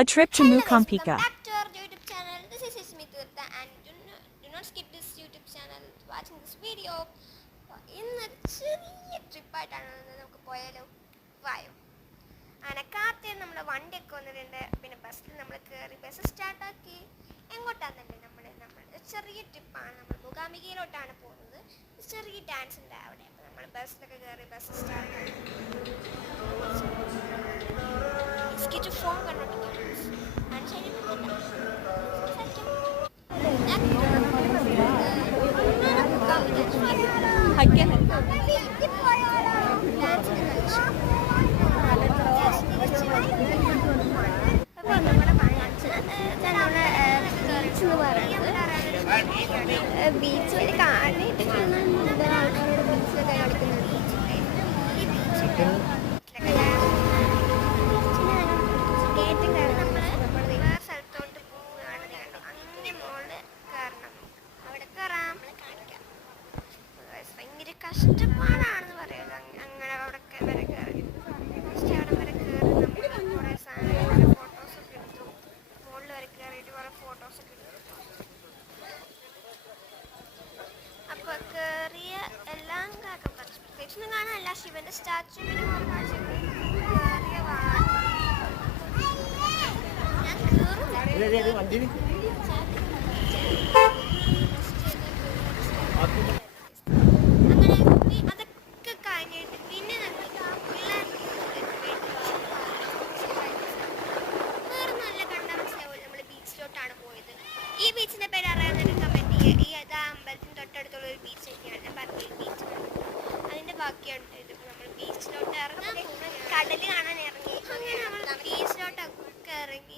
A trip to Hello guys, welcome Mukampika. back to our YouTube channel. This is Ismi Tirtha and do not skip this YouTube channel watching this video. ഇന്നൊരു ചെറിയ ട്രിപ്പായിട്ടാണ് നമുക്ക് പോയാലോ വായോ. അനക്കാത്ത നമ്മുടെ വണ്ടിയൊക്കെ വന്നിട്ടുണ്ട്. പിന്നെ ബസ്സിൽ നമ്മൾ കയറി ബസ് സ്റ്റാർട്ടാക്കി എങ്ങോട്ടാന്നല്ലേ നമ്മൾ ചെറിയ ട്രിപ്പാണ്. നമ്മൾ മൂകാംബികയിലോട്ടാണ് പോകുന്നത്. ചെറിയ ഡാൻസ് ഉണ്ട് അവിടെ. അപ്പോൾ നമ്മൾ ബസ്സിലൊക്കെ കയറി ബസ് സ്റ്റാർട്ടാക്കി ഫോൺ കണ്ടോണ്ടിരിക്കും. ബീച്ചിൽ കാണിട്ട് ബീച്ചിലൊക്കെ കളിക്കുന്നത് സ്ഥലത്തോട്ട് പോവുകയാണ്. അങ്ങനെ മോള് കാരണം അവിടെ കയറാം കാണിക്കാം. ഭയങ്കര കഷ്ടപ്പാടാണെന്ന് പറയുന്നത്. അങ്ങനെ അവിടെ വരെ കയറി അവിടെ വരെ കയറി നമ്മൾ കുറേ സാധനങ്ങൾ ഫോട്ടോസൊക്കെ എടുത്തു. മുകളിൽ വരെ കയറിയിട്ട് കുറേ ഫോട്ടോസൊക്കെ എടുത്തു. അപ്പോൾ കയറിയ എല്ലാം കാക്കാൻ പറ്റും. പ്രത്യേകിച്ചൊന്നും കാണാനല്ല. ശിവന്റെ സ്റ്റാച്ചു പിന്നെ കയറിയ അതൊക്കെ കഴിഞ്ഞിട്ട് പിന്നെ വേറെ നല്ല കണ്ടാൽ മനസ്സിലാവില്ല. നമ്മൾ ബീച്ചിലോട്ടാണ് പോയത്. ഈ ബീച്ചിന്റെ പേര് അറിയാവുന്നൊരു കമന്റ് ചെയ്യുക. ഈ അമ്പലത്തിന് തൊട്ടടുത്തുള്ള ഒരു ബീച്ച് തന്നെയാണ്. ഞാൻ പറഞ്ഞ ബീച്ച് അതിന്റെ ബാക്കിയാണ് ഇത്. നമ്മൾ ബീച്ചിലോട്ട് ഇറങ്ങി കടല് കാണാൻ ഇറങ്ങി. അങ്ങനെ നമ്മൾ ബീച്ചിലോട്ടൊക്കെ ഇറങ്ങി